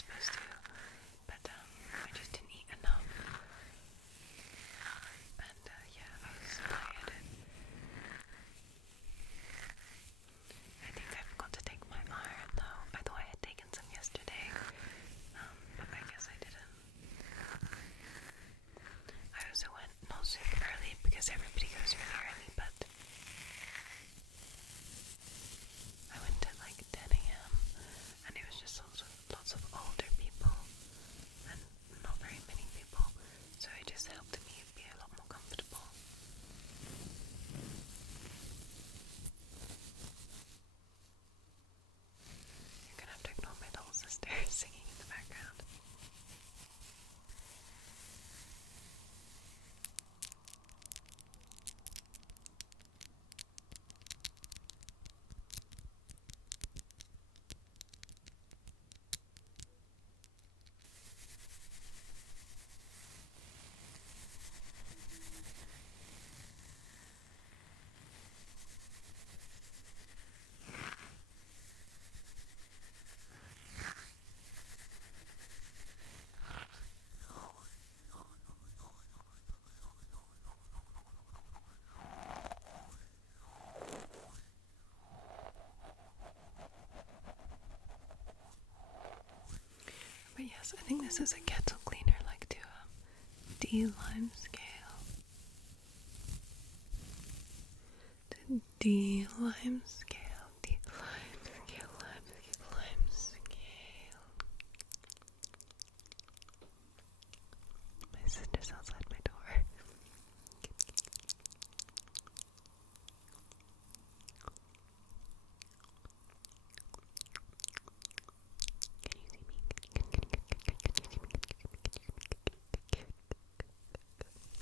supposed to, but I just didn't eat enough. And yeah, I was tired. I think I forgot to take my iron though. I thought I had taken some yesterday, but I guess I didn't. I also went not super early because everybody goes really early, but I went at like 10 a.m. and it was just lots of older people and not very many people, so it just helped me be a lot more comfortable. You're gonna have to ignore my little sister singing in the background. But yes, I think this is a kettle cleaner, like to D-lime scale. To D-lime scale, D-lime scale, lime scale. My sister's outside my door.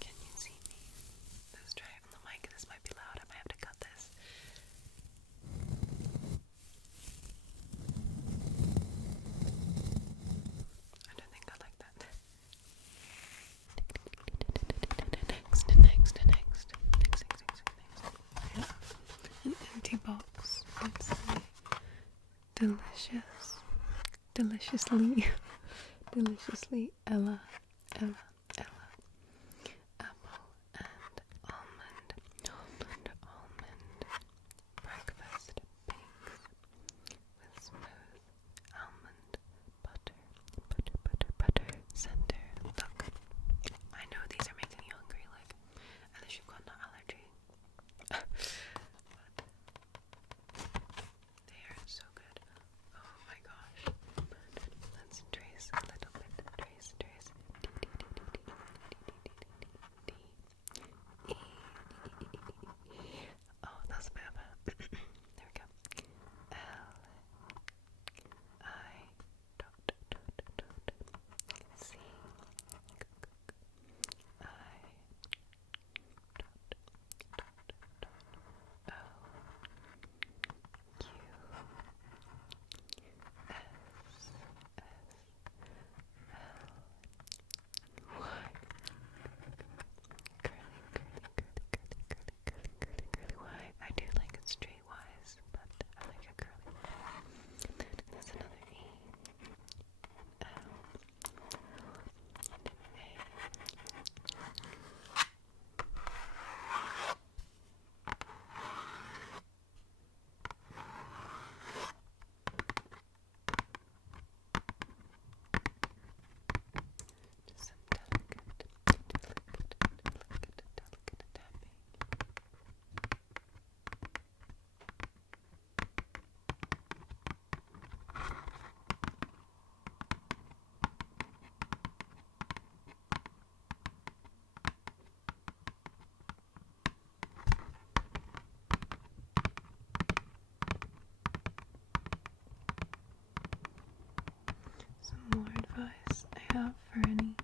Can you see me? Let's try it on the mic. This might be loud. I might have to cut this. I don't think I like that. Next. I have an empty box. It's deliciously Ella apple and almond breakfast bakes with smooth almond butter center. Look, I know these are making you hungry, like, unless you've got an allergy. But they are so good. Oh my gosh. Let's trace a little bit. Trace. Oh, that's a bit of a there we go. L-I-C-I I do like it streetwise, but I like it curly. There's another E. L. Just some delicate tapping. Some more advice I have for any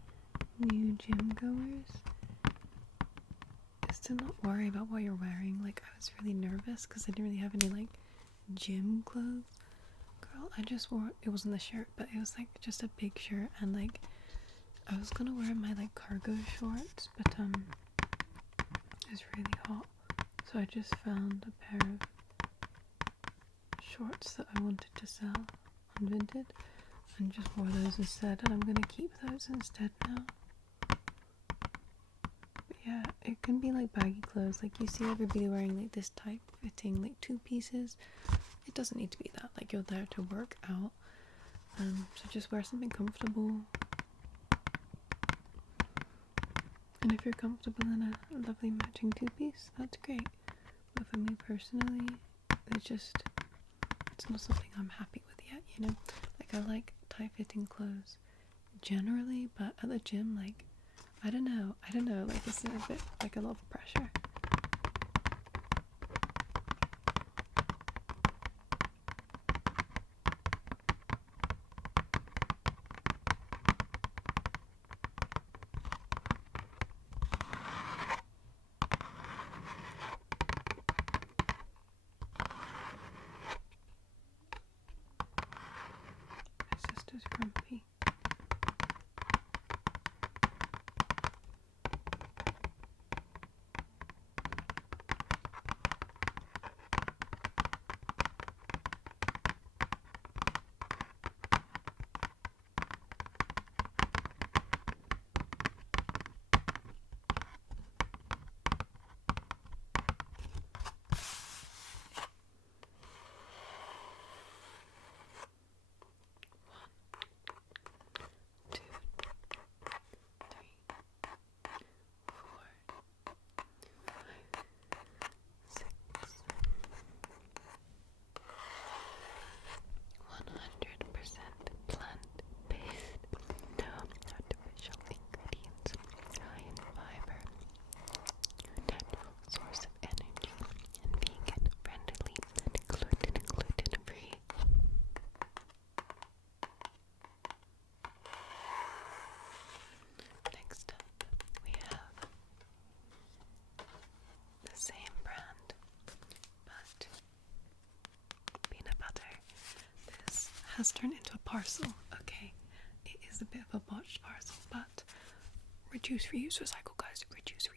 new gym goers is to not worry about what you're wearing. Like, I was really nervous because I didn't really have any like gym clothes. Girl, I just wore, it wasn't the shirt, but it was like just a big shirt, and like I was gonna wear my like cargo shorts, but it's really hot, so I just found a pair of shorts that I wanted to sell on Vinted, and just wore those instead, and I'm gonna keep those instead now. But yeah, it can be like baggy clothes. Like you see everybody wearing like this tight fitting like two pieces. It doesn't need to be that. Like you're there to work out. So just wear something comfortable. And if you're comfortable in a lovely matching two-piece, that's great. But for me personally, it's not something I'm happy with yet, you know? Like I like tight-fitting clothes generally, but at the gym, like, I don't know, like it's a bit like a lot of pressure. My sister's grumpy. 100% plant-based, no artificial ingredients, high in fiber, natural source of energy, and vegan friendly, and gluten-free. Next up, we have the same brand, but peanut butter. This has turned into a parcel. Okay, it is a bit of a botched parcel, but reduce, reuse, recycle, guys. Reduce,